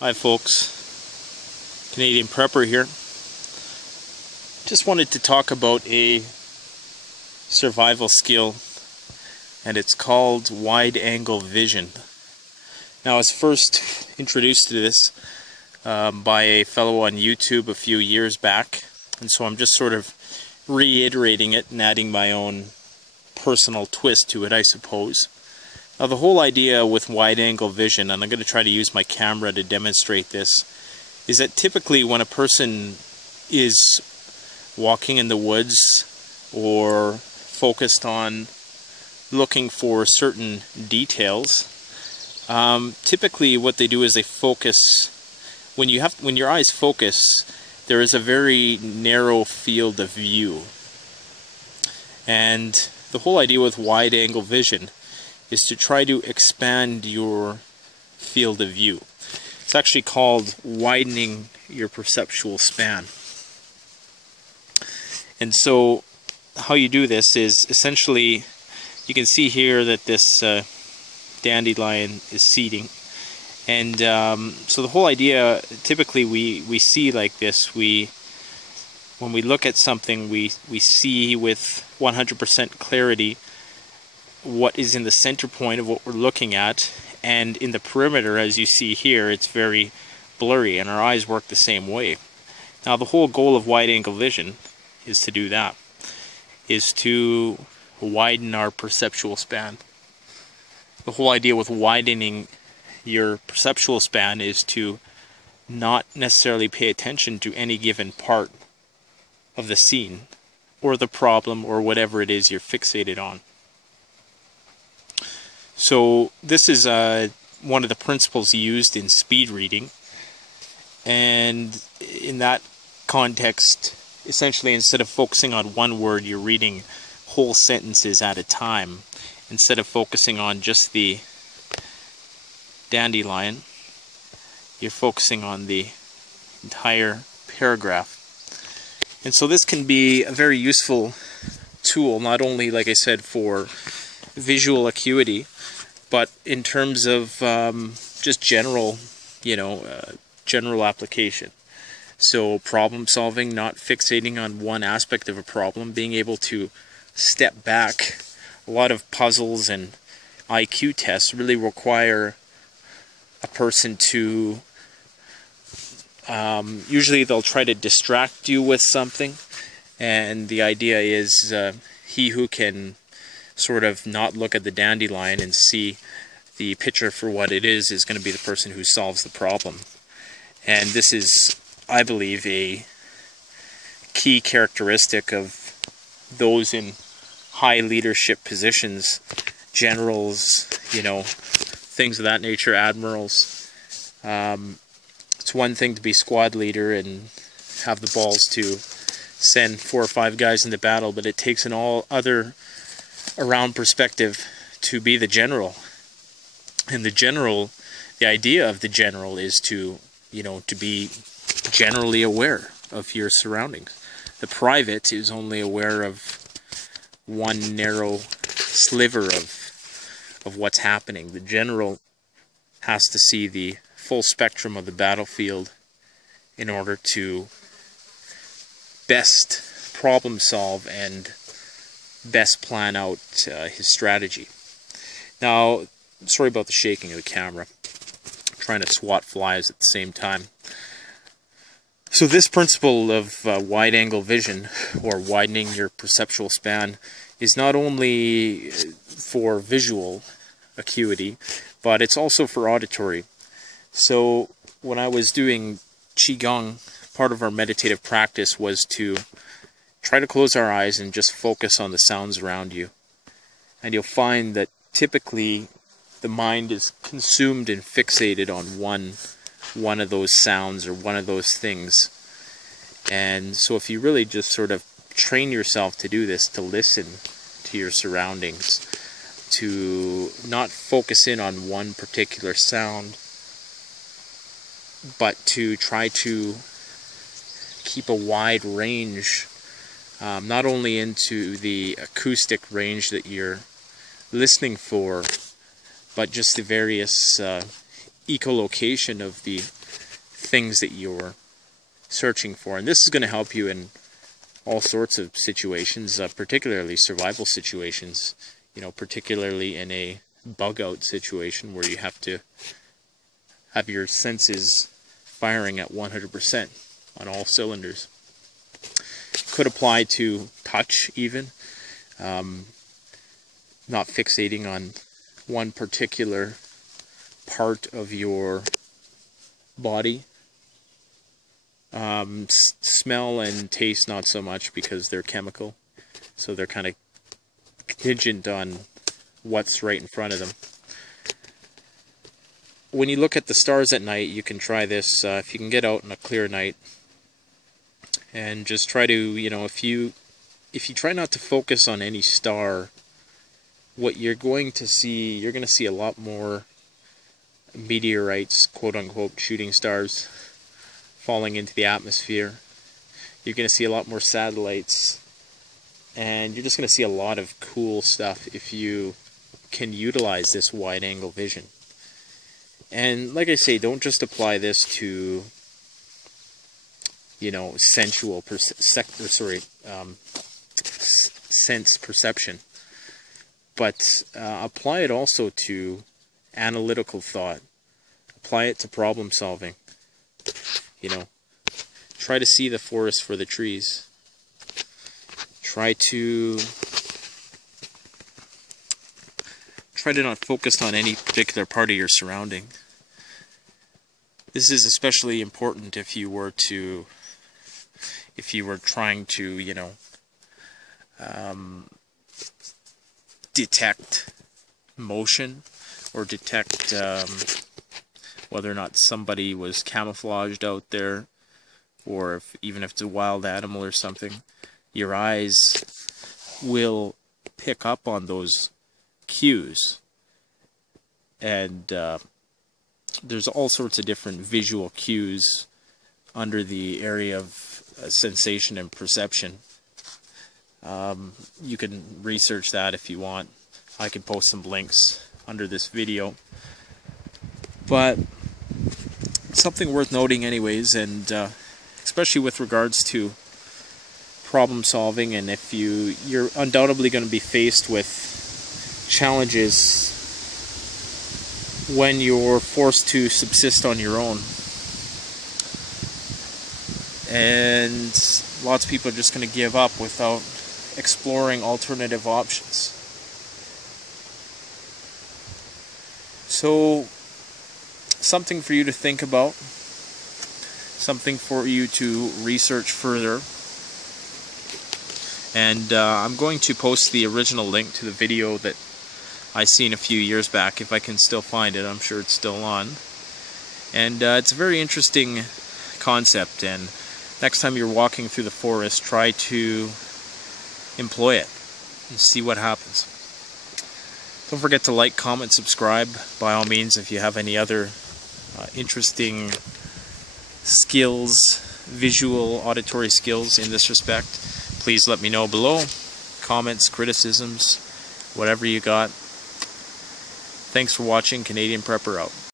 Hi folks, Canadian Prepper here. Just wanted to talk about a survival skill, and it's called wide angle vision. Now I was first introduced to this by a fellow on YouTube a few years back, and so I'm just sort of reiterating it and adding my own personal twist to it, I suppose. Now the whole idea with wide angle vision, and I'm going to try to use my camera to demonstrate this, is that typically when a person is walking in the woods or focused on looking for certain details, typically what they do is they focus. When your eyes focus, there is a very narrow field of view, and the whole idea with wide angle vision is to try to expand your field of view. It's actually called widening your perceptual span. And so how you do this is essentially, you can see here that this dandelion is seeding. And so the whole idea, typically we see like this, when we look at something, we see with 100% clarity what is in the center point of what we're looking at, and in the perimeter, as you see here, it's very blurry, and our eyes work the same way. Now the whole goal of wide angle vision is to do that, is to widen our perceptual span. The whole idea with widening your perceptual span is to not necessarily pay attention to any given part of the scene or the problem or whatever it is you're fixated on. So this is one of the principles used in speed reading, and in that context, essentially instead of focusing on one word, you're reading whole sentences at a time. Instead of focusing on just the dandelion, you're focusing on the entire paragraph. And so this can be a very useful tool, not only, like I said, for visual acuity, but in terms of just general, general application. So problem solving, not fixating on one aspect of a problem, being able to step back. A lot of puzzles and IQ tests really require a person to, usually they'll try to distract you with something, and the idea is he who can sort of not look at the dandelion and see the picture for what it is going to be the person who solves the problem. And this is, I believe, a key characteristic of those in high leadership positions, generals, things of that nature, admirals. It's one thing to be squad leader and have the balls to send 4 or 5 guys into battle, but it takes an all other around perspective to be the general. And the general, the idea of the general is to be generally aware of your surroundings. The private is only aware of one narrow sliver of what's happening. The general has to see the full spectrum of the battlefield in order to best problem solve and best plan out his strategy. Now, sorry about the shaking of the camera. I'm trying to swat flies at the same time. So this principle of wide angle vision, or widening your perceptual span, is not only for visual acuity, but it's also for auditory. So when I was doing Qigong, part of our meditative practice was to try to close our eyes and just focus on the sounds around you. And you'll find that typically the mind is consumed and fixated on one of those sounds or one of those things. And so if you really just sort of train yourself to do this, to listen to your surroundings, to not focus in on one particular sound, but to try to keep a wide range, not only into the acoustic range that you're listening for, but just the various echolocation of the things that you're searching for. And this is going to help you in all sorts of situations, particularly survival situations, you know, particularly in a bug out situation where you have to have your senses firing at 100% on all cylinders. Could apply to touch even, not fixating on one particular part of your body. Smell and taste not so much because they're chemical, so they're kind of contingent on what's right in front of them. When you look at the stars at night, you can try this if you can get out on a clear night, and just try to, you know, if you try not to focus on any star, what you're going to see a lot more meteorites, quote unquote, shooting stars falling into the atmosphere. You're going to see a lot more satellites, and you're just going to see a lot of cool stuff if you can utilize this wide angle vision. And like I say, don't just apply this to, you know, sensual sense perception, but apply it also to analytical thought. Apply it to problem solving. You know, try to see the forest for the trees. Try to not focus on any particular part of your surrounding. This is especially important if you were trying to, you know, detect motion, or detect whether or not somebody was camouflaged out there, or even if it's a wild animal or something. Your eyes will pick up on those cues, and there's all sorts of different visual cues under the area of sensation and perception. You can research that if you want. I can post some links under this video, but something worth noting anyways, and especially with regards to problem solving, and if you're undoubtedly going to be faced with challenges when you're forced to subsist on your own, and lots of people are just going to give up without exploring alternative options. So, something for you to think about, something for you to research further. And I'm going to post the original link to the video that I seen a few years back, if I can still find it. I'm sure it's still on. And it's a very interesting concept, and next time you're walking through the forest, try to employ it and see what happens. Don't forget to like, comment, subscribe, by all means, if you have any other interesting skills, visual, auditory skills in this respect. Please let me know below. Comments, criticisms, whatever you got. Thanks for watching. Canadian Prepper out.